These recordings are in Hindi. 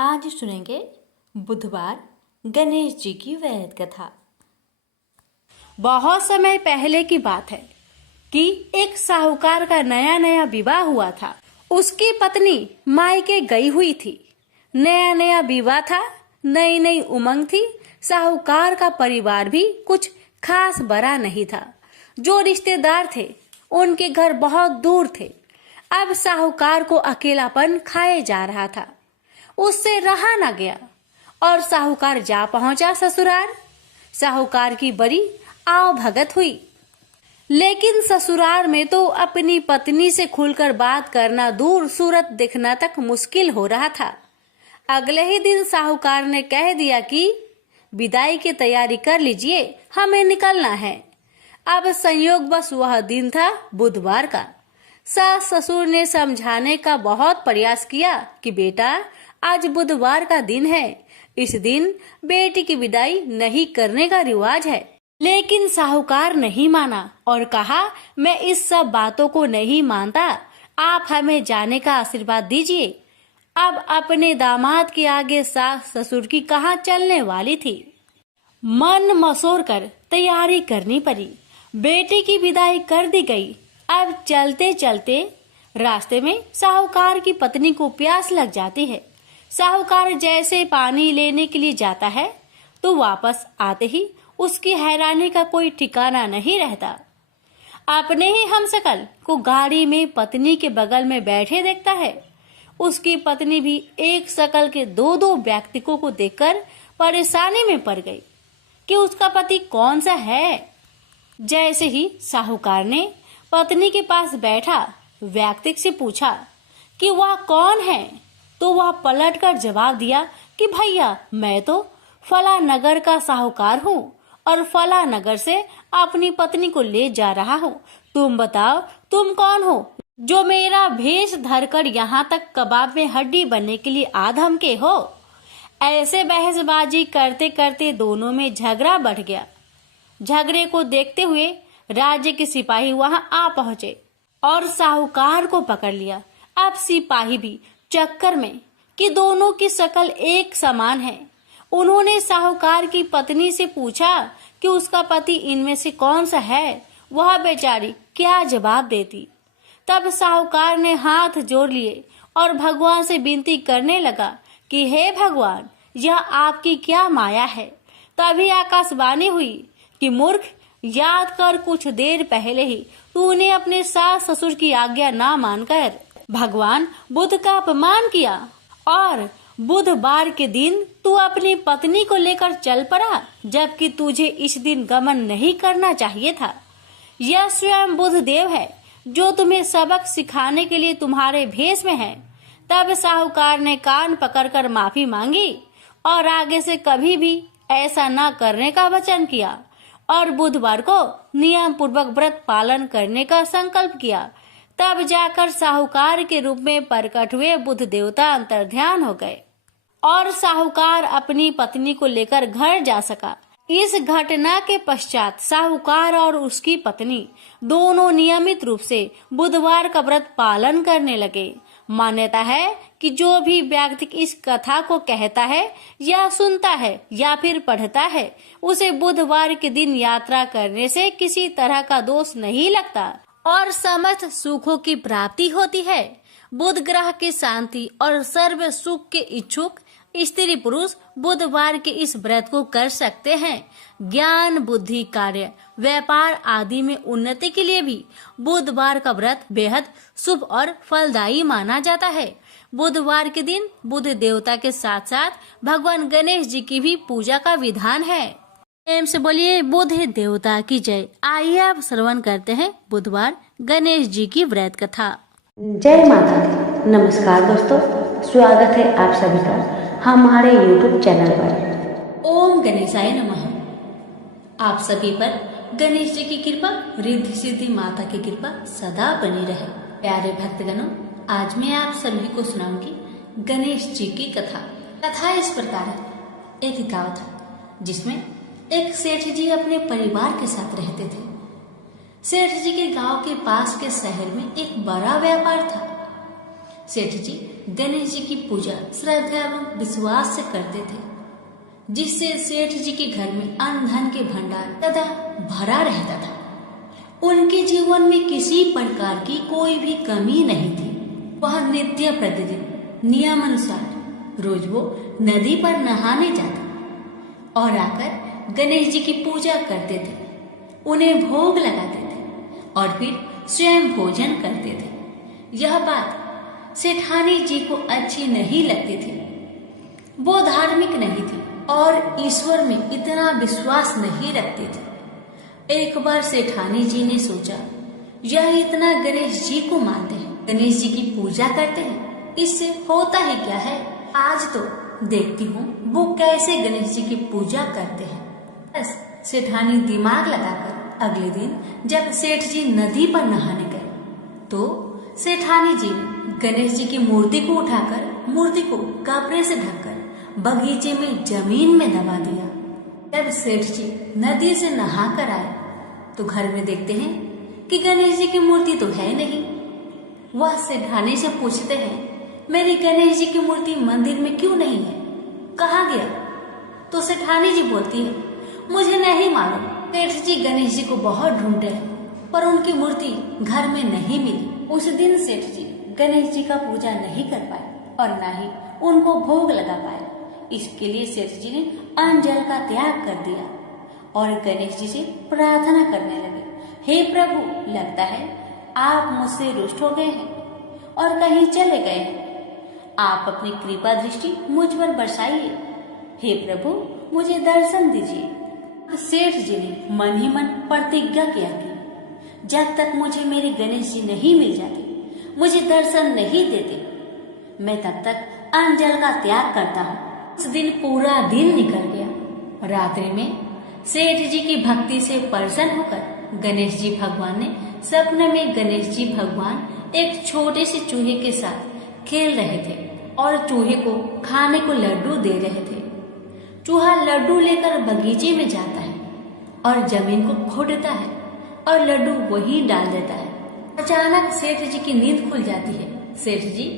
आज सुनेंगे बुधवार गणेश जी की वैद कथा। बहुत समय पहले की बात है कि एक साहूकार का नया नया विवाह हुआ था। उसकी पत्नी मायके गई हुई थी। नया नया विवाह था, नई नई उमंग थी। साहूकार का परिवार भी कुछ खास बड़ा नहीं था। जो रिश्तेदार थे उनके घर बहुत दूर थे। अब साहूकार को अकेलापन खाए जा रहा था। उससे रहा न गया और साहूकार जा पहुंचा ससुराल। साहूकार की बड़ी आव भगत हुई, लेकिन ससुराल में तो अपनी पत्नी से खुलकर बात करना दूर, सूरत दिखना तक मुश्किल हो रहा था। अगले ही दिन साहूकार ने कह दिया कि विदाई की तैयारी कर लीजिए, हमें निकलना है। अब संयोग बस वह दिन था बुधवार का। सास ससुर ने समझाने का बहुत प्रयास किया कि बेटा, आज बुधवार का दिन है, इस दिन बेटी की विदाई नहीं करने का रिवाज है। लेकिन साहूकार नहीं माना और कहा, मैं इस सब बातों को नहीं मानता, आप हमें जाने का आशीर्वाद दीजिए। अब अपने दामाद के आगे सास ससुर की कहाँ चलने वाली थी। मन मसोर कर तैयारी करनी पड़ी। बेटी की विदाई कर दी गई। अब चलते चलते रास्ते में साहूकार की पत्नी को प्यास लग जाती है। साहूकार जैसे पानी लेने के लिए जाता है तो वापस आते ही उसकी हैरानी का कोई ठिकाना नहीं रहता। अपने ही हमशक्ल को गाड़ी में पत्नी के बगल में बैठे देखता है। उसकी पत्नी भी एक शकल के दो दो व्यक्तियों को देखकर परेशानी में पड़ गई कि उसका पति कौन सा है। जैसे ही साहूकार ने पत्नी के पास बैठा व्यक्ति से पूछा कि वह कौन है, तो वह पलटकर जवाब दिया कि भैया, मैं तो फला नगर का साहूकार हूँ और फला नगर से अपनी पत्नी को ले जा रहा हूँ। तुम बताओ, तुम कौन हो जो मेरा भेष धरकर यहाँ तक कबाब में हड्डी बनने के लिए आधम के हो। ऐसे बहसबाजी करते करते दोनों में झगड़ा बढ़ गया। झगड़े को देखते हुए राज्य के सिपाही वहां आ पहुंचे और साहूकार को पकड़ लिया। अब सिपाही भी चक्कर में कि दोनों की शक्ल एक समान है। उन्होंने साहूकार की पत्नी से पूछा कि उसका पति इनमें से कौन सा है। वह बेचारी क्या जवाब देती। तब साहूकार ने हाथ जोड़ लिए और भगवान से विनती करने लगा कि हे भगवान, यह आपकी क्या माया है। तभी आकाशवाणी हुई कि मूर्ख, याद कर कुछ देर पहले ही तूने अपने सास ससुर की आज्ञा ना मानकर भगवान बुध का अपमान किया और बुधवार के दिन तू अपनी पत्नी को लेकर चल पड़ा, जबकि तुझे इस दिन गमन नहीं करना चाहिए था। यह स्वयं बुध देव है जो तुम्हें सबक सिखाने के लिए तुम्हारे भेष में है। तब साहूकार ने कान पकड़कर माफी मांगी और आगे से कभी भी ऐसा न करने का वचन किया और बुधवार को नियम पूर्वक व्रत पालन करने का संकल्प किया। तब जाकर साहूकार के रूप में प्रकट हुए बुध देवता अंतर्ध्यान हो गए और साहूकार अपनी पत्नी को लेकर घर जा सका। इस घटना के पश्चात साहूकार और उसकी पत्नी दोनों नियमित रूप से बुधवार का व्रत पालन करने लगे। मान्यता है कि जो भी व्यक्ति इस कथा को कहता है या सुनता है या फिर पढ़ता है, उसे बुधवार के दिन यात्रा करने से किसी तरह का दोष नहीं लगता और समस्त सुखों की प्राप्ति होती है। बुध ग्रह की शांति और सर्व सुख के इच्छुक स्त्री पुरुष बुधवार के इस व्रत को कर सकते हैं। ज्ञान, बुद्धि, कार्य, व्यापार आदि में उन्नति के लिए भी बुधवार का व्रत बेहद शुभ और फलदायी माना जाता है। बुधवार के दिन बुध देवता के साथ साथ भगवान गणेश जी की भी पूजा का विधान है। प्रेम से बोलिए बुध देवता की जय। आइए आप श्रवण करते हैं बुधवार गणेश जी की व्रत कथा। जय माता दी। नमस्कार दोस्तों, स्वागत है आप सभी का हमारे YouTube चैनल पर। ओम गणेशाय नमः। आप सभी पर गणेश जी की कृपा, रिद्धि सिद्धि माता की कृपा सदा बनी रहे। प्यारे भक्तगणों, आज मैं आप सभी को सुनाऊंगी गणेश जी की कथा। कथा इस प्रकार है। एक गांव था जिसमें एक सेठ जी अपने परिवार के साथ रहते थे। सेठ जी के गांव के पास के शहर में एक बड़ा व्यापार था। सेठ जी गणेश जी की पूजा श्रद्धा एवं विश्वास से करते थे, जिससे सेठ जी के घर में अन्न धन के भंडार सदा भरा रहता था। उनके जीवन में किसी प्रकार की कोई भी कमी नहीं थी। वह नित्य प्रतिदिन नियम अनुसार रोज वो नदी पर नहाने जाता और आकर गणेश जी की पूजा करते थे, उन्हें भोग लगाते थे और फिर स्वयं भोजन करते थे। यह बात सेठानी जी को अच्छी नहीं लगती थी। वो धार्मिक नहीं थी और ईश्वर में इतना विश्वास नहीं रखती थी। एक बार सेठानी जी ने सोचा, यह इतना गणेश जी को मानते हैं, गणेश जी की पूजा करते हैं, इससे होता ही क्या है। आज तो देखती हूँ वो कैसे गणेश जी की पूजा करते हैं। बस सेठानी दिमाग लगाकर अगले दिन जब सेठ जी नदी पर नहाने गए तो सेठानी जी ने गणेश जी की मूर्ति को उठाकर मूर्ति को कपड़े से ढककर बगीचे में जमीन में दबा दिया। जब सेठ जी नदी से नहा कर आए तो घर में देखते हैं कि गणेश जी की मूर्ति तो है नहीं। वह सेठानी से पूछते हैं, मेरी गणेश जी की मूर्ति मंदिर में क्यों नहीं है, कहाँ गया? तो सेठानी जी बोलती है, मुझे नहीं मालूम। सेठ जी गणेश जी को बहुत ढूंढते हैं पर उनकी मूर्ति घर में नहीं मिली। उस दिन सेठ जी गणेश जी का पूजा नहीं कर पाए और न ही उनको भोग लगा पाए। इसके लिए सेठ जी ने अन्न जल का त्याग कर दिया और गणेश जी से प्रार्थना करने लगे, हे प्रभु, लगता है आप मुझसे रुष्ट हो गए हैं और कहीं चले गए हैं। आप अपनी कृपा दृष्टि मुझ पर बरसाइए। हे प्रभु, मुझे दर्शन दीजिए। सेठ जी ने मन ही मन प्रतिज्ञा किया कि जब तक मुझे मेरे गणेश जी नहीं मिल जाते, मुझे दर्शन नहीं देते, मैं तब तक अन्न जल का त्याग करता हूँ। उस दिन पूरा दिन निकल गया। रात्रि में सेठ जी की भक्ति से प्रसन्न होकर गणेश जी भगवान ने सपने में गणेश जी भगवान एक छोटे से चूहे के साथ खेल रहे थे और चूहे को खाने को लड्डू दे रहे थे। चूहा लड्डू लेकर बगीचे में जाता है और जमीन को खोदता है और लड्डू वहीं डाल देता है। अचानक सेठ जी की नींद खुल जाती है। सेठ जी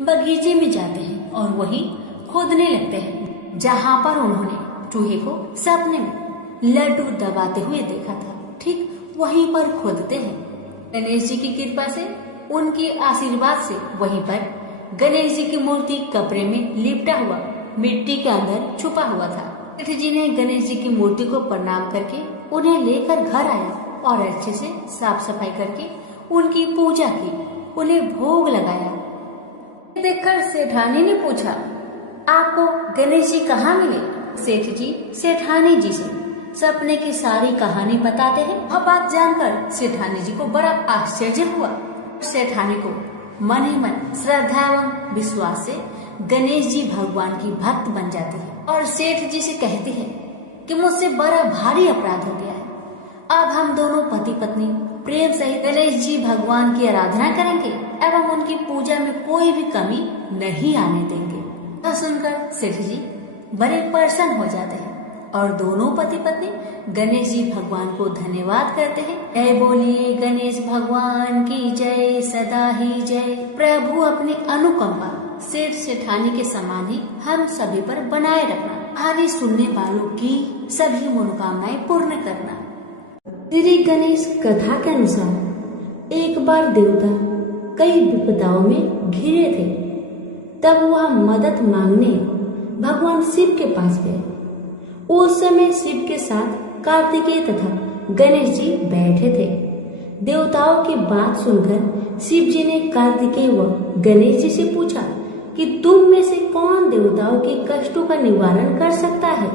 बगीचे में जाते हैं और वहीं खोदने लगते हैं जहाँ पर उन्होंने चूहे को सपने में लड्डू दबाते हुए देखा था। ठीक वहीं पर खोदते हैं। गणेश जी की कृपा से, उनके आशीर्वाद से वहीं पर गणेश जी की मूर्ति कपड़े में लिपटा हुआ मिट्टी के अंदर छुपा हुआ था। सेठ जी ने गणेश जी की मूर्ति को प्रणाम करके उन्हें लेकर घर आया और अच्छे से साफ सफाई करके उनकी पूजा की, उन्हें भोग लगाया। देखकर सेठानी ने पूछा, आपको गणेश जी कहाँ मिले? सेठ जी सेठानी जी से सपने की सारी कहानी बताते हैं। वह बात जानकर सेठानी जी को बड़ा आश्चर्य हुआ। सेठानी को मन ही मन श्रद्धा एवं विश्वास से गणेश जी भगवान की भक्त बन जाती है और सेठ जी से कहती है कि मुझसे बड़ा भारी अपराध हो गया है। अब हम दोनों पति पत्नी प्रेम सहित गणेश जी भगवान की आराधना करेंगे एवं उनकी पूजा में कोई भी कमी नहीं आने देंगे। यह सुनकर सेठ जी बड़े प्रसन्न हो जाते हैं और दोनों पति पत्नी गणेश जी भगवान को धन्यवाद करते हैं। जय बोलिए गणेश भगवान की जय, सदा ही जय। प्रभु अपनी अनुकंपा सेठ सेठानी के समान ही हम सभी पर बनाए रखना। कहानी सुनने वालों की सभी मनोकामनाएं पूर्ण करना। श्री गणेश कथा के अनुसार एक बार देवता कई विपदाओं में घिरे थे। तब वह मदद मांगने भगवान शिव के पास गए। उस समय शिव के साथ कार्तिकेय तथा गणेश जी बैठे थे। देवताओं की बात सुनकर शिव जी ने कार्तिकेय व गणेश जी से पूछा कि तुम में से कौन देवताओं के कष्टों का निवारण कर सकता है।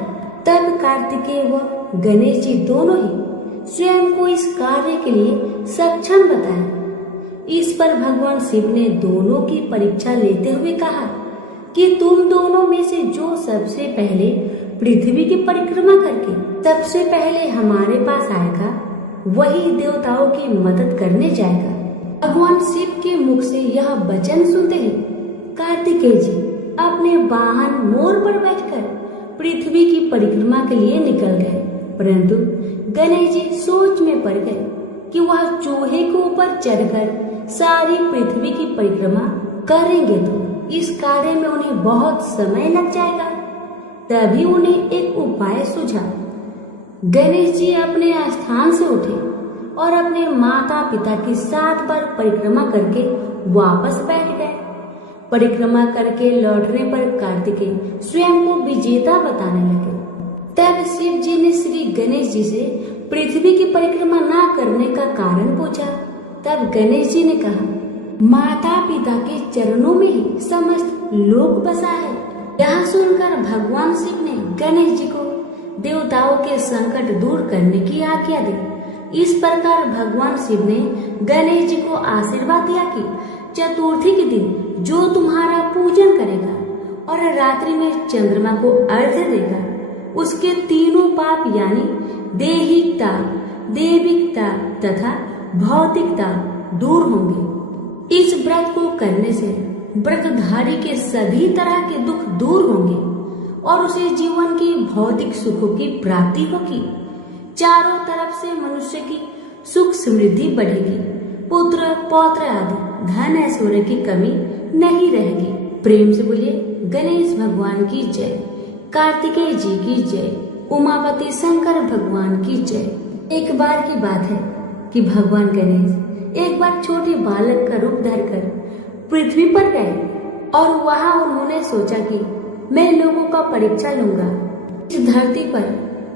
तब कार्तिकेय व गणेश जी दोनों ही स्वयं को इस कार्य के लिए सक्षम बताए। इस पर भगवान शिव ने दोनों की परीक्षा लेते हुए कहा कि तुम दोनों में से जो सबसे पहले पृथ्वी की परिक्रमा करके सबसे पहले हमारे पास आएगा, वही देवताओं की मदद करने जाएगा। भगवान शिव के मुख से यह वचन सुनते ही कार्तिकेय जी अपने वाहन मोर पर बैठकर पृथ्वी की परिक्रमा के लिए निकल गए। परंतु गणेश जी सोच में पड़ गए कि वह चूहे के ऊपर चढ़कर सारी पृथ्वी की परिक्रमा करेंगे तो इस कार्य में उन्हें बहुत समय लग जाएगा। तभी उन्हें एक उपाय सूझा। गणेश जी अपने स्थान से उठे और अपने माता पिता की 7 बार परिक्रमा करके वापस बैठ गए। परिक्रमा करके लौटने पर कार्तिकेय स्वयं को विजेता बताने लगे। तब शिव जी ने श्री गणेश जी से पृथ्वी की परिक्रमा ना करने का कारण पूछा। तब गणेश जी ने कहा, माता पिता के चरणों में ही समस्त लोक बसा है। यह सुनकर भगवान शिव ने गणेश जी को देवताओं के संकट दूर करने की आज्ञा दी। इस प्रकार भगवान शिव ने गणेश जी को आशीर्वाद दिया कि चतुर्थी के दिन जो तुम्हारा पूजन करेगा और रात्रि में चंद्रमा को अर्घ्य देगा, उसके तीनों पाप यानी देहिकता, देविकता तथा भौतिकता दूर होंगे। इस व्रत को करने से व्रतधारी के सभी तरह के दुख दूर होंगे और उसे जीवन की भौतिक सुखों की प्राप्ति होगी। चारों तरफ से मनुष्य की सुख समृद्धि बढ़ेगी। पुत्र पौत्र आदि धन ऐश्वर्य की कमी नहीं रहेगी। प्रेम से बोलिए गणेश भगवान की जय, कार्तिकेय जी की जय, उमापति शंकर भगवान की जय। एक बार की बात है कि भगवान गणेश एक बार छोटे बालक का रूप धरकर पृथ्वी पर गए और वहां उन्होंने सोचा कि मैं लोगों का परीक्षा लूंगा, इस धरती पर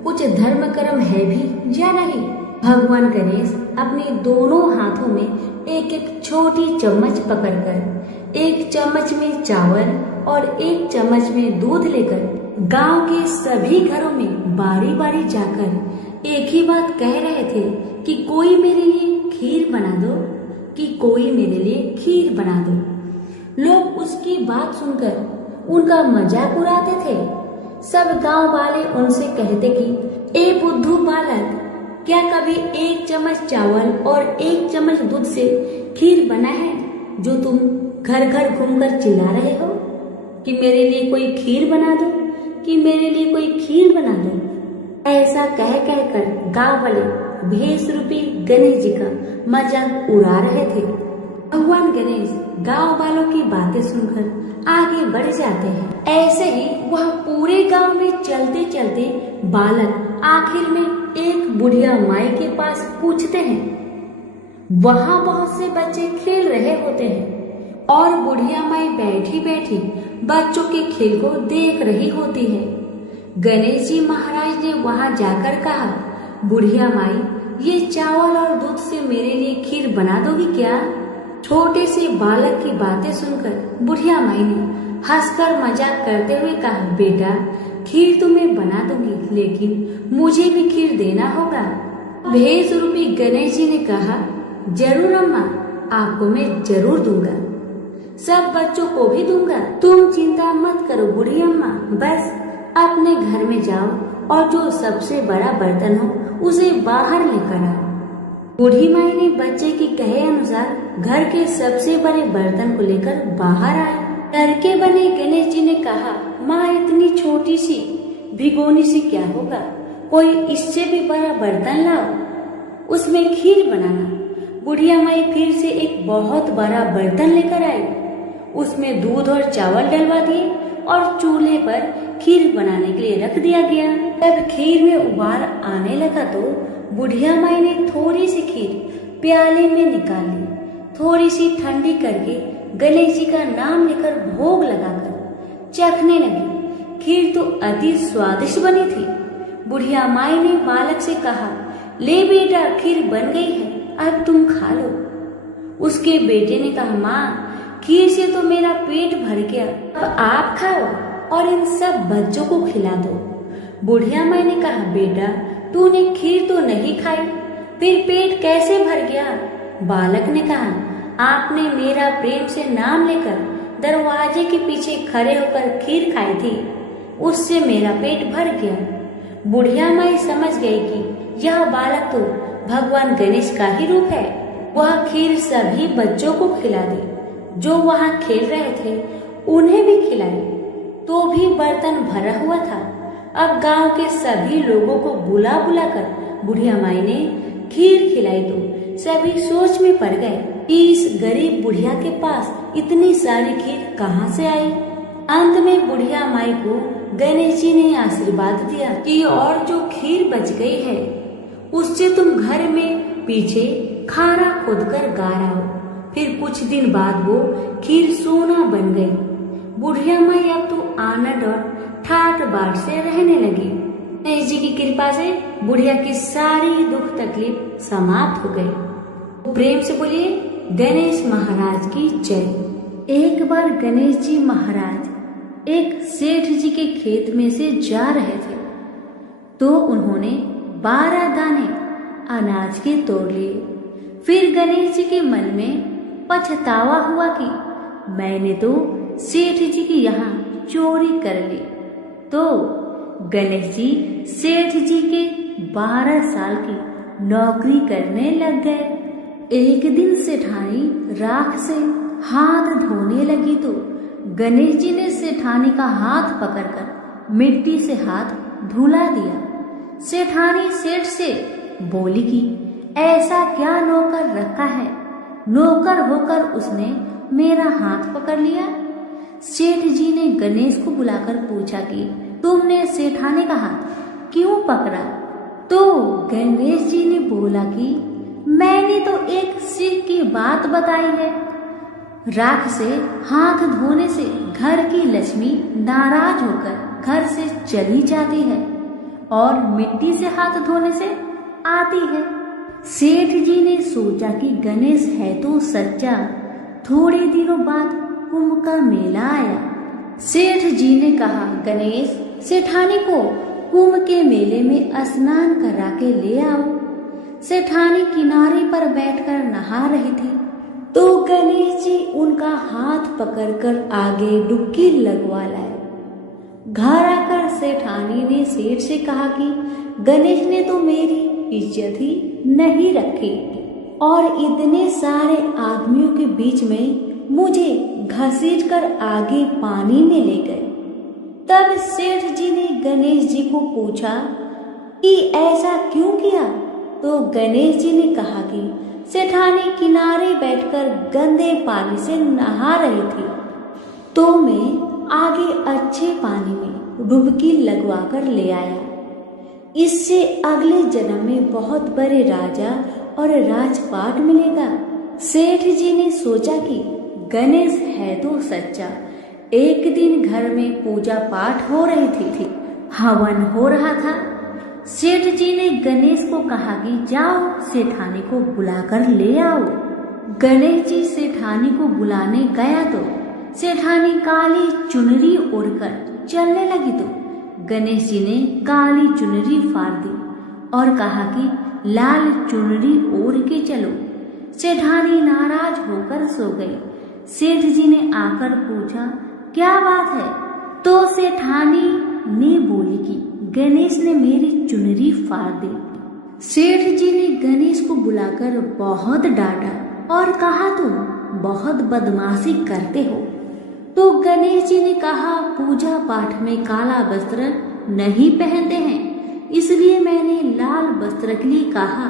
कुछ धर्म कर्म है भी या नहीं। भगवान गणेश अपने दोनों हाथों में एक एक छोटी चम्मच पकड़कर एक चम्मच में चावल और एक चम्मच में दूध लेकर गांव के सभी घरों में बारी बारी जाकर एक ही बात कह रहे थे कि कोई मेरे लिए खीर बना दो, कि कोई मेरे लिए खीर बना दो। लोग उसकी बात सुनकर उनका मजाक उड़ाते थे। सब गांव वाले उनसे कहते कि ए बुद्धू बालक, क्या कभी एक चम्मच चावल और एक चम्मच दूध से खीर बना है जो तुम घर घर घूमकर चिल्ला रहे हो कि मेरे लिए कोई खीर बना दो, कि मेरे लिए कोई खीर बना दो। ऐसा कह कहकर गांव वाले भेष रूपी गणेश जी का मजाक उड़ा रहे थे। भगवान गणेश गांव वालों की बातें सुनकर आगे बढ़ जाते हैं। ऐसे ही वह पूरे गांव में चलते चलते बालक आखिर में एक बुढ़िया माई के पास पूछते हैं। वहाँ बहुत से बच्चे खेल रहे होते हैं और बुढ़िया माई बैठी बैठी बच्चों के खेल को देख रही होती है। गणेश जी महाराज ने वहाँ जाकर कहा, बुढ़िया माई, ये चावल और दूध से मेरे लिए खीर बना दोगी क्या? छोटे से बालक की बातें सुनकर बुढ़िया माई ने हंसकर मजाक करते हुए कहा, बेटा खीर तो मैं बना दूंगी, लेकिन मुझे भी खीर देना होगा। भेष रूपी गणेश जी ने कहा, जरूर अम्मा, आपको मैं जरूर दूंगा, सब बच्चों को भी दूंगा। तुम चिंता मत करो बूढ़ी अम्मा, बस अपने घर में जाओ और जो सबसे बड़ा बर्तन हो उसे बाहर लेकर आओ। बूढ़ी माई ने बच्चे की कहे अनुसार घर के सबसे बड़े बर्तन को लेकर बाहर आए। घर के बने गणेश जी ने कहा, माँ इतनी छोटी सी भिगोनी से क्या होगा, कोई इससे भी बड़ा बर्तन लाओ, उसमें खीर बनाना। बुढ़िया माई फिर से एक बहुत बड़ा बर्तन लेकर आई, उसमें दूध और चावल डलवा दिए और चूल्हे पर खीर बनाने के लिए रख दिया गया। जब खीर में उबाल आने लगा तो बुढ़िया माई ने थोड़ी सी खीर प्याले में निकाल ली, थोड़ी सी ठंडी करके गणेश जी का नाम लेकर भोग लगाकर चखने लगी। खीर तो अति स्वादिष्ट बनी थी। बुढ़िया माई ने बालक से कहा, ले बेटा खीर बन गई है, अब तुम खा लो। उसके बेटे ने कहा, माँ खीर से तो मेरा पेट भर गया, अब आप खाओ और इन सब बच्चों को खिला दो। बुढ़िया माई ने कहा, बेटा तूने खीर तो नहीं खाई, फिर पेट कैसे भर गया? बालक ने कहा, आपने मेरा प्रेम से नाम लेकर दरवाजे के पीछे खड़े होकर खीर खाई थी, उससे मेरा पेट भर गया। बुढ़िया माई समझ गई कि यह बालक तो भगवान गणेश का ही रूप है। वह खीर सभी बच्चों को खिला दी, जो वहाँ खेल रहे थे उन्हें भी खिलाई, तो भी बर्तन भरा हुआ था। अब गांव के सभी लोगों को बुला बुला कर बुढ़िया माई ने खीर खिलाई तो सभी सोच में पड़ गए। कि इस गरीब बुढ़िया के पास इतनी सारी खीर कहाँ से आई। अंत में बुढ़िया माई को गणेश जी ने आशीर्वाद दिया कि और जो खीर बच गई है उससे तुम घर में पीछे खारा खोदकर गाड़ा हो। फिर कुछ दिन बाद वो खीर सोना बन गई। बुढ़िया माई अब तो आनंद और ठाट बाट से रहने लगी। गणेश जी की कृपा से बुढ़िया की सारी दुख तकलीफ समाप्त हो गई। प्रेम से बोलिए गणेश महाराज की जय। एक बार गणेश जी महाराज एक सेठ जी के खेत में से जा रहे थे तो उन्होंने 12 दाने अनाज के तोड़ लिए। फिर गणेश जी के मन में पछतावा हुआ कि मैंने तो सेठ जी की यहाँ चोरी कर ली। तो गणेश जी सेठ जी के 12 साल की नौकरी करने लग गए। एक दिन सेठानी राख से हाथ धोने लगी तो गणेश जी ने सेठानी का हाथ पकड़कर मिट्टी से हाथ धुला दिया। सेठानी सेठ से बोली कि ऐसा क्या नौकर रखा है, नौकर होकर उसने मेरा हाथ पकड़ लिया। सेठ जी ने गणेश को बुलाकर पूछा कि तुमने सेठानी का हाथ क्यों पकड़ा। तो गणेश जी ने बोला कि मैंने तो एक सिर की बात बताई है। राख से हाथ धोने से घर की लक्ष्मी नाराज होकर घर से चली जाती है और मिट्टी से हाथ धोने से आती है। सेठ जी ने सोचा कि गणेश है तो सच्चा। थोड़े दिनों बाद कुंभ का मेला आया। सेठ जी ने कहा गणेश सेठानी को कुंभ के मेले में स्नान करा के ले आओ। सेठानी किनारे पर बैठकर नहा रही थी तो गणेश जी उनका हाथ पकड़कर आगे डुबकी लगवा लाए। घर आकर सेठानी ने सेठ से कहा कि गणेश ने तो मेरी इज्जत ही नहीं रखी और इतने सारे आदमियों के बीच में मुझे घसीट कर आगे पानी में ले गए। तब सेठ जी ने गणेश जी को पूछा कि ऐसा क्यों किया। तो गणेश जी ने कहा कि सेठानी किनारे बैठकर गंदे पानी से नहा रही थी तो मैं आगे अच्छे पानी में डुबकी लगवा कर ले आया। इससे अगले जन्म में बहुत बड़े राजा और राजपाट मिलेगा। सेठ जी ने सोचा कि गणेश है तो सच्चा। एक दिन घर में पूजा पाठ हो रही थी, हवन हो रहा था। सेठ जी ने गणेश को कहा कि जाओ सेठानी को बुलाकर ले आओ। गणेश जी सेठानी को बुलाने गया तो सेठानी काली चुनरी ओढ़कर चलने लगी तो गणेश जी ने काली चुनरी फाड़ दी और कहा कि लाल चुनरी ओढ़ के चलो। सेठानी नाराज होकर सो गई। सेठ जी ने आकर पूछा क्या बात है। तो सेठानी ने बोली कि गणेश ने मेरी चुनरी फाड़ दी। सेठ जी ने गणेश को बुलाकर बहुत डांटा और कहा तुम बहुत बदमाशी करते हो। तो गणेश जी ने कहा पूजा पाठ में काला वस्त्र नहीं पहनते हैं, इसलिए मैंने लाल वस्त्र के लिए कहा।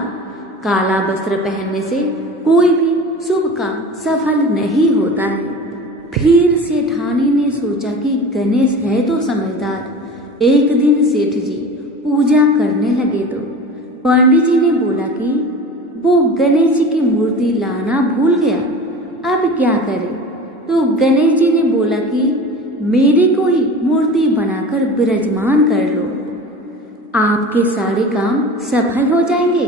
काला वस्त्र पहनने से कोई भी शुभ काम सफल नहीं होता है। फिर सेठानी ने सोचा कि गणेश है तो समझदार। एक दिन सेठ जी पूजा करने लगे तो पंडित जी ने बोला कि वो गणेश जी की मूर्ति लाना भूल गया, अब क्या करे। तो गणेश जी ने बोला कि मेरी कोई मूर्ति बनाकर विराजमान कर लो, आपके सारे काम सफल हो जाएंगे।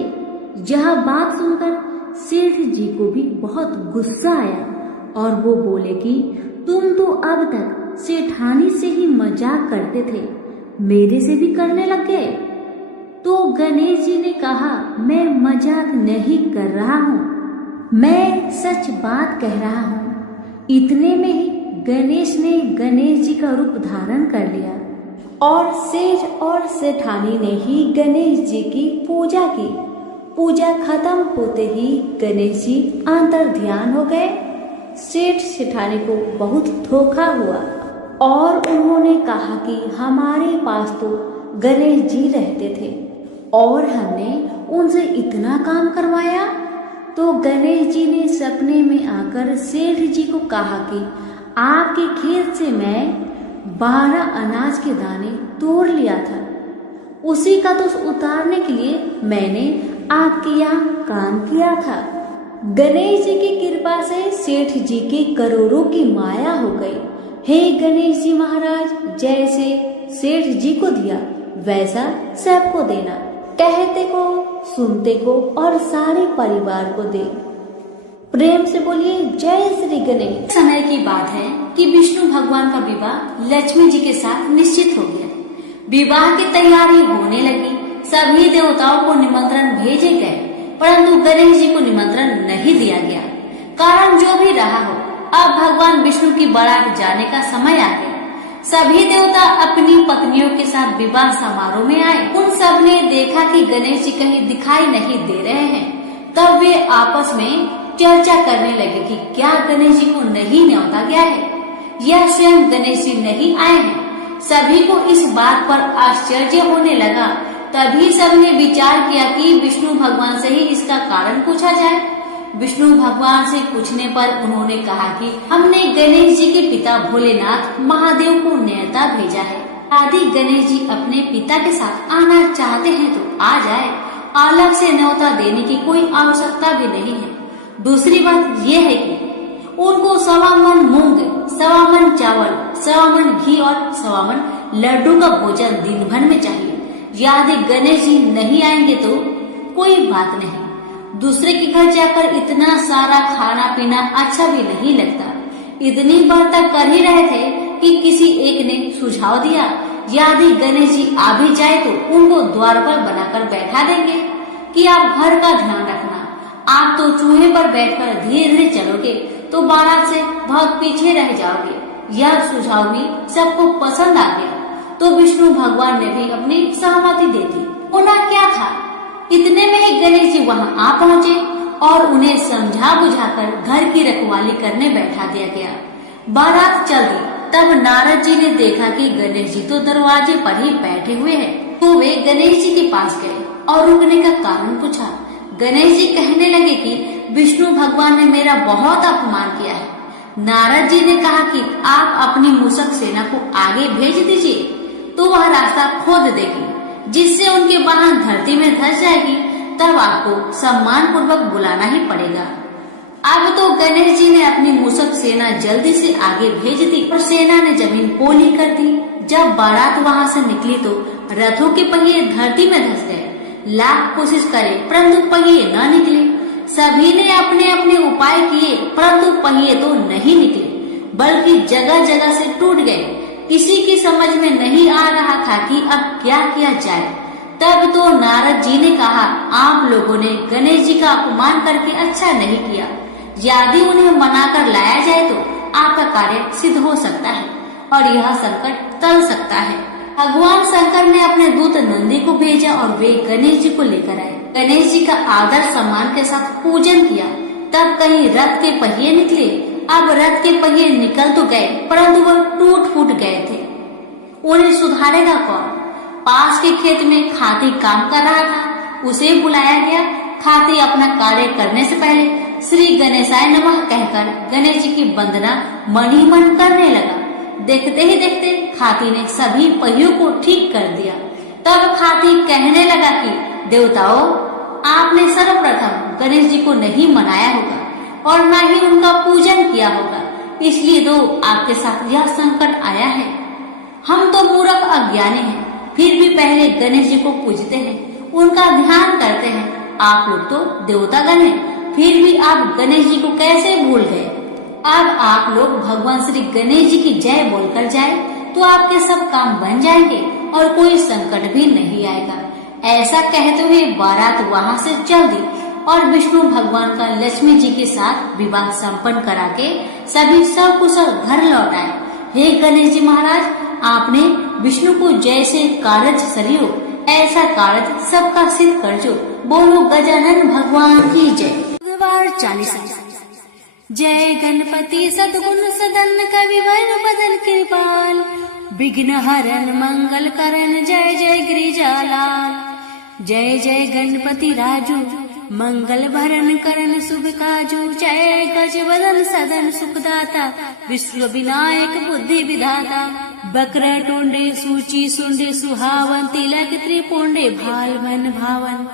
यह बात सुनकर सेठ जी को भी बहुत गुस्सा आया और वो बोले कि तुम तो अब तक सेठानी से ही मजाक करते थे, मेरे से भी करने लग गए। तो गणेश जी ने कहा मैं मजाक नहीं कर रहा हूँ, मैं सच बात कह रहा हूँ। इतने में ही गणेश ने गणेश जी का रूप धारण कर लिया और सेठ और सेठानी ने ही गणेश जी की पूजा की। पूजा खत्म होते ही गणेश जी अंतर ध्यान हो गए। सेठ सेठानी को बहुत धोखा हुआ और उन्होंने कहा कि हमारे पास तो गणेश जी रहते थे और हमने उनसे इतना काम करवाया। तो गणेश जी ने सपने में आकर सेठ जी को कहा कि आपके खेत से मैं 12 अनाज के दाने तोड़ लिया था, उसी का दोष उतारने के लिए मैंने आपके यहाँ काम किया था। गणेश जी की कृपा से सेठ जी की करोड़ों की माया हो गई। हे गणेश जी महाराज, जैसे सेठ जी को दिया वैसा सबको देना, कहते को, सुनते को और सारे परिवार को दे। प्रेम से बोलिए जय श्री गणेश। समय की बात है कि विष्णु भगवान का विवाह लक्ष्मी जी के साथ निश्चित हो गया। विवाह की तैयारी होने लगी। सभी देवताओं को निमंत्रण भेजे गए, परंतु गणेश जी को निमंत्रण नहीं दिया गया। कारण जो भी रहा हो, अब भगवान विष्णु की बारात जाने का समय आ गया। सभी देवता अपनी पत्नियों के साथ विवाह समारोह में आए। उन सब ने देखा कि गणेश जी कहीं दिखाई नहीं दे रहे हैं। तब वे आपस में चर्चा करने लगे कि क्या गणेश जी को नहीं न्योता गया है या स्वयं गणेश जी नहीं आए हैं। सभी को इस बात पर आश्चर्य होने लगा। तभी सबने विचार किया कि विष्णु भगवान से ही इसका कारण पूछा जाए। विष्णु भगवान से पूछने पर उन्होंने कहा कि हमने गणेश जी के पिता भोलेनाथ महादेव को न्योता भेजा है। यदि गणेश जी अपने पिता के साथ आना चाहते हैं तो आ जाए, अलग से न्योता देने की कोई आवश्यकता भी नहीं है। दूसरी बात यह है कि उनको 1.25 मन मूंग, 1.25 मन चावल, 1.25 मन घी और 1.25 मन लड्डू का भोजन दिन भर में चाहिए। यदि गणेश जी नहीं आएंगे तो कोई बात नहीं, दूसरे के घर जाकर इतना सारा खाना पीना अच्छा भी नहीं लगता। इतनी बढ़ता कर ही रहे थे कि किसी एक ने सुझाव दिया, यदि गणेश जी आ भी जाए तो उनको द्वार पर बनाकर बैठा देंगे कि आप घर का ध्यान रखना। आप तो चूहे पर बैठकर धीरे धीरे चलोगे तो बारात से बहुत पीछे रह जाओगे। यह सुझाव भी सबको पसंद आ गया, तो विष्णु भगवान ने भी अपनी सहमति दे दी। होना क्या था, इतने में ही गणेश जी वहाँ आ पहुँचे और उन्हें समझा बुझाकर घर की रखवाली करने बैठा दिया गया। बारात चल दी। तब नारद जी ने देखा कि गणेश जी तो दरवाजे पर ही बैठे हुए हैं, तो वे गणेश जी के पास गए और रुकने का कारण पूछा। गणेश जी कहने लगे कि विष्णु भगवान ने मेरा बहुत अपमान किया है। नारद जी ने कहा कि आप अपनी मूषक सेना को आगे भेज दीजिए, तो वह रास्ता खोद देगी, जिससे उनके वाहन धरती में धंस जाएगी। तब आपको सम्मान पूर्वक बुलाना ही पड़ेगा। अब तो गणेश जी ने अपनी मूषक सेना जल्दी से आगे भेज दी और सेना ने जमीन पोली कर दी। जब बारात वहाँ से निकली तो रथों के पहिए धरती में धंस गए। लाख कोशिश करे परंतु पहिए न निकले। सभी ने अपने अपने उपाय किए, परंतु पहिए तो नहीं निकले, बल्कि जगह जगह से टूट गए। किसी की समझ में नहीं आ रहा था कि अब क्या किया जाए। तब तो नारद जी ने कहा, आप लोगों ने गणेश जी का अपमान करके अच्छा नहीं किया। यदि उन्हें मनाकर लाया जाए तो आपका कार्य सिद्ध हो सकता है और यह संकट टल सकता है। भगवान शंकर ने अपने दूत नंदी को भेजा और वे गणेश जी को लेकर आए। गणेश जी का आदर सम्मान के साथ पूजन किया। तब कहीं रथ के पहिए निकले। अब रथ के पहिए निकल तो गए, परंतु वह टूट फूट गए थे। उन्हें सुधारेगा कौन? पास के खेत में खाती काम कर रहा था, उसे बुलाया गया। खाती अपना कार्य करने से पहले श्री गणेशाय नमः कहकर गणेश जी की वंदना मन ही मन करने लगा। देखते ही देखते खाती ने सभी पहियों को ठीक कर दिया। तब खाती कहने लगा कि देवताओं, आपने सर्वप्रथम गणेश जी को नहीं मनाया होगा और न ही उनका पूजन किया होगा, इसलिए तो आपके साथ यह संकट आया है। हम तो मूर्ख अज्ञानी हैं, फिर भी पहले गणेश जी को पूजते हैं, उनका ध्यान करते हैं। आप लोग तो देवतागण हैं, फिर भी आप गणेश जी को कैसे भूल गए? अब आप लोग भगवान श्री गणेश जी की जय बोलकर जाए तो आपके सब काम बन जाएंगे और कोई संकट भी नहीं आएगा। ऐसा कहते हुए बारात वहाँ से चल दी और विष्णु भगवान का लक्ष्मी जी के साथ विवाह संपन्न करा के सभी सकुशल घर लौट आए। हे गणेश जी महाराज, आपने विष्णु को जैसे कारज सरियो ऐसा कारज सबका सिद्ध कर जो। बोलो गजानन भगवान की जय। 40। जय गणपति सद्गुण सदन कविवर बदन कृपाल, विघ्न हरन मंगल करण जय जय गिरिजालाल। जय जय गणपति राजू मंगल भरण करण शुभ काजू, जय गज वदन सदन सुखदाता, विश्व विनायक बुद्धि विधाता। बक्र टुंडे सूची सुंडे सुहावन, तिलक त्रिपुंडे भाल मन भावन।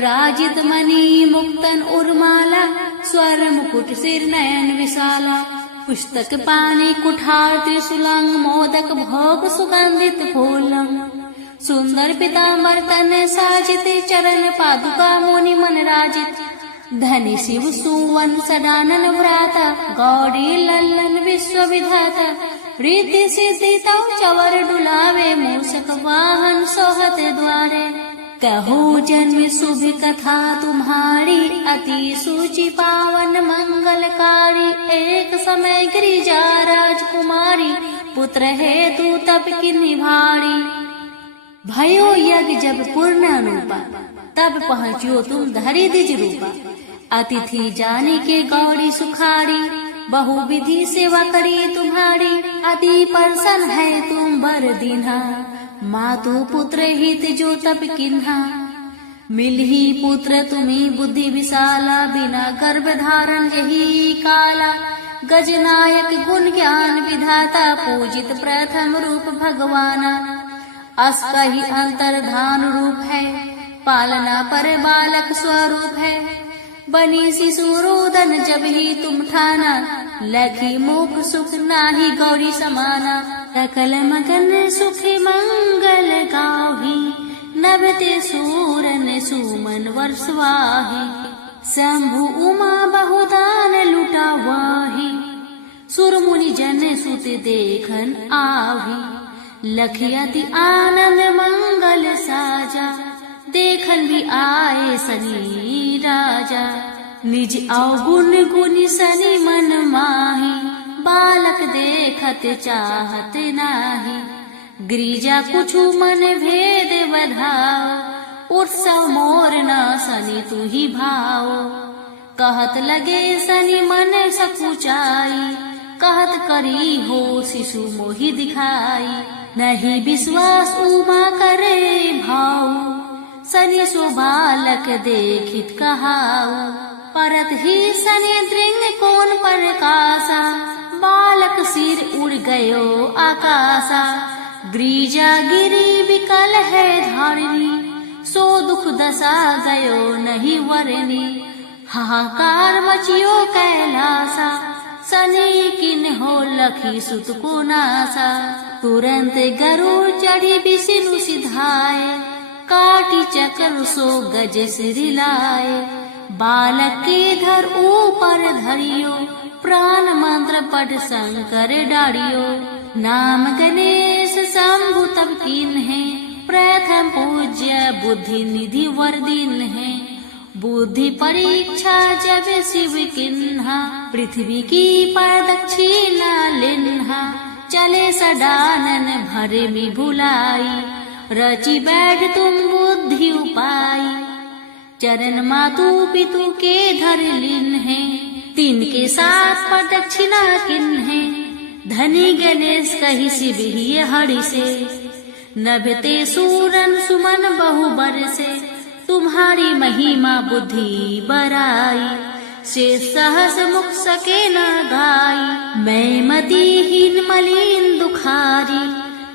राजित मणि मुक्तन उर्माला, स्वर मुकुट सिर नयन विशाला। पुस्तक पानी कुठार त्रिशूलंग, मोदक भोग सुगंधित फूलंग। सुंदर पीतांबर तन साजित, चरण पादुका मुनि मन राजित। धनि शिव सुवन सदानन व्राता, गौरी लल्लन विश्व विधाता। रिद्धि सिद्धि तौ चवर डुलावे, मूषक वाहन सोहत द्वारे। कहो जन्म शुभ कथा तुम्हारी, अति सूचि पावन मंगलकारी। एक समय गिरिजा राजकुमारी, पुत्र हेतु तप किन्ही भारी। भयो यज्ञ जब पूर्ण अनुपा, तब पहुँचियो तुम धरि द्विज रूपा। अतिथि जाने के गौरी सुखारी, बहु विधि सेवा करी तुम्हारी। अति प्रसन्न है तुम बर दीन्हा, मातु पुत्र हित जो तप किन्हा। मिलही पुत्र तुम्हें बुद्धि विशाला, बिना गर्भ धारण यही काला। गजनायक गुण ज्ञान विधाता, पूजित प्रथम रूप भगवाना। अष्टही अंतर्धान रूप है, पालना पर बालक स्वरूप है। बनी शिशु रोदन जब ही तुम ठाना, लखी मुख सुख नाही गौरी समाना। सकल मगन सुख मंगल गाही, नभते सूरन सुमन वर्षवाही। शंभु उमा बहुदान लुटावाही, सुर मुनि जन सुत देखन आही। लखियति आनंद मंगल साजा, देखन भी आए सनी राजा। निज अवगुण गुण सनी मन माही, बालक देखत चाहत नाही। गिरिजा कुछु मन भेद बधाओ, उत्सव मोर न सनी तू ही भाओ। कहत लगे सनी मन सकुचाई, कहत करी हो शिशु मोहि दिखाई। नहीं विश्वास उमा करे भाव, सनी सो बालक देखित कहाऊ। परत ही सनी दृंग कोन प्रकाशा, बालक सिर उड़ गयो आकाशा। गिरिजा गिरी विकल है धारिणी, सो दुख दशा गयो नहीं वरनी। हाहाकार मचियो कैलासा, सनी किन हो लखी सुत को नासा। तुरंत गरुड़ चढ़ी विष्णु सिधाए, काटी चक्र सो गज सिरिलाए। बालक के धर ऊपर धरियो, प्राण मंत्र पढ़ शंकर डारियो। नाम गणेश शंभु तब कीन है, प्रथम पूज्य बुद्धि निधि वर दीन है। बुद्धि परीक्षा जब शिव किन्हा, पृथ्वी की प्रदक्षिणा लिन्हा। चले सदानन भरे में भुलाई, रची बैठ तुम बुद्धि उपाय। चरण मातु पितु के धर लिन है, तीन के साथ प्रदक्षिणा किन है। धनी गणेश कही शिव ही हरि से, नभते सूरन सुमन बहु बरसे। तुम्हारी महिमा बुद्धि बराई, से सहस मुख सके न गाई। मैं मतिहीन मलिन दुखारी,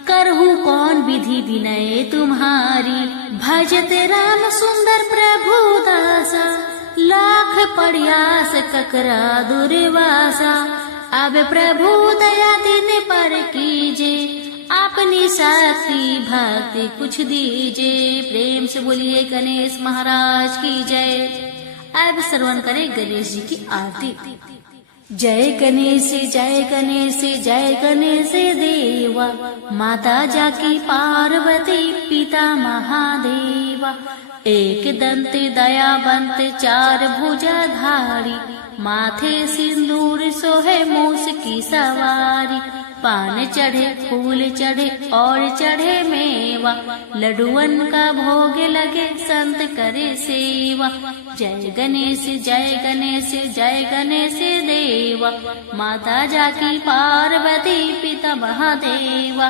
करहूँ कौन विधि विनय तुम्हारी। भजत राम सुंदर प्रभु दासा, लाख प्रयास ककरा दुर्वासा। अब प्रभु दया दिन पर कीजे, अपनी शक्ति भक्ति कुछ दीजे। प्रेम से बोलिए गणेश महाराज की जय। अब श्रवण करें गणेश जी की आरती। जय गणेश जय गणेश जय गणेश देवा, माता जाकी पार्वती पिता महादेवा। एक दंत दयावंत चार भुजा धारी, माथे सिंदूर सोहे मूस की सवारी, पान चढ़े फूल चढ़े और चढ़े मेवा, लड्डुअन का भोग लगे संत करे सेवा। जय गणेश जय गणेश जय गणेश देवा, माता जाकी पार्वती पिता महादेवा।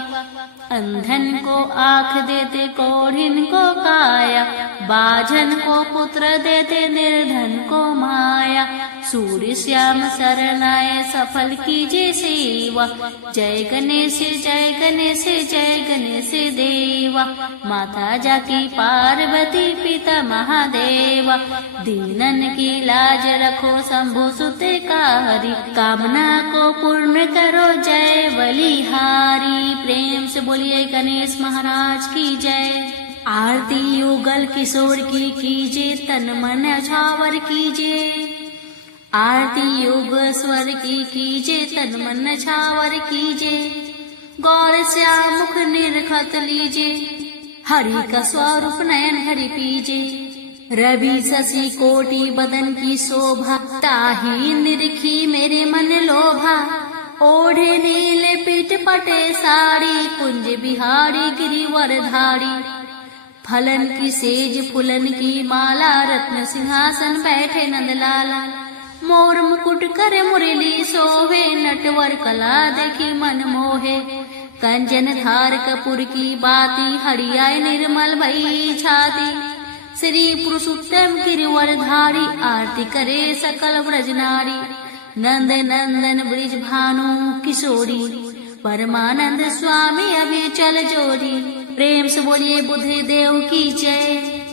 अंधन को आँख देते कोढ़िन को काया, बाझन को पुत्र देते निर्धन को माया। सूर्य श्याम शरणाए सफल कीजिए सेवा, जय गणेश जय गणेश जय गणेश देवा। माता जाकी पार्वती पिता महादेवा, दीनन की लाज रखो शंभु सुते कारी, कामना को पूर्ण करो जय बलिहारी। प्रेम से बोलिए गणेश महाराज की जय। आरती युगल किशोर की कीजिए, तन मन छावर कीजिए। आरती युग स्वर की कीजिए, तन मन छावर कीजिए। गौर श्याम मुख निरखत लीजिए, हरि का स्वरूप नयन हरि पीजिए। रवि शशि कोटि बदन की शोभा, ताही निरखी मेरे मन लोभा। ओढ़े नीले पीठ पटे साड़ी, कुंज बिहारी गिरिवर धारी। फलन की सेज फुलन की माला, रत्न सिंहासन बैठे नंदलाला। मोर मुकुट करे मुरली सोहे, नटवर कला देखी मन मोहे। कंचन धार कपूर की बाती, हरियाय निर्मल भई छाती। श्री पुरुषोत्तम गिरिवर धारी, आरती करे सकल ब्रज नारी। नंद नंदन ब्रिज भानु किशोरी, परमानंद स्वामी अभी चल जोड़ी। प्रेम से बोलिए बुद्धि देव की जय।